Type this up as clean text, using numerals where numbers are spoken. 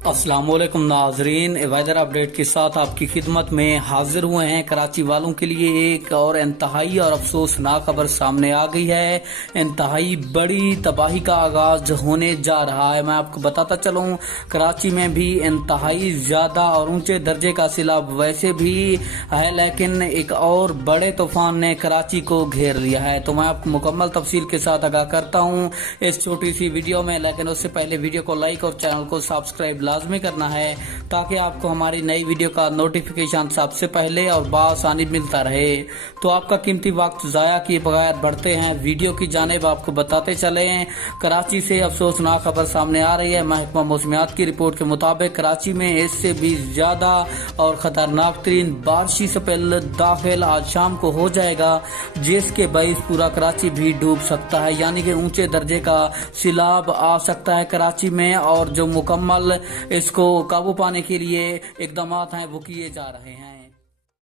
अस्सलाम वालेकुम नाजरीन, वेदर अपडेट के साथ आपकी खिदमत में हाजिर हुए हैं। कराची वालों के लिए एक और इंतहाई और अफसोसनाक खबर सामने आ गई है। इंतहाई बड़ी तबाही का आगाज होने जा रहा है। मैं आपको बताता चलूं, कराची में भी इंतहाई ज्यादा और ऊंचे दर्जे का सैलाब वैसे भी है, लेकिन एक और बड़े तूफान ने कराची को घेर लिया है। तो मैं आपको मुकम्मल तफसील के साथ आगाह करता हूँ इस छोटी सी वीडियो में, लेकिन उससे पहले वीडियो को लाइक और चैनल को सब्सक्राइब लाजमी करना है ताकि आपको हमारी नई वीडियो का नोटिफिकेशन सबसे पहले और बासानी मिलता रहे। तो आपका कीमती वक्त जाया किए बगैर बढ़ते हैं वीडियो की जानेब। आपको बताते चले, कराची से अफसोसनाक खबर सामने आ रही है। महकमा मौसमियात की रिपोर्ट के मुताबिक कराची में इससे भी ज्यादा और खतरनाक तरीन बारिशी स्पेल दाखिल आज शाम को हो जाएगा, जिसके बाइस पूरा कराची भी डूब सकता है। यानी कि ऊंचे दर्जे का सैलाब आ सकता है कराची में, और जो मुकम्मल इसको काबू पाने के लिए इकदाम हैं वो किए जा रहे हैं।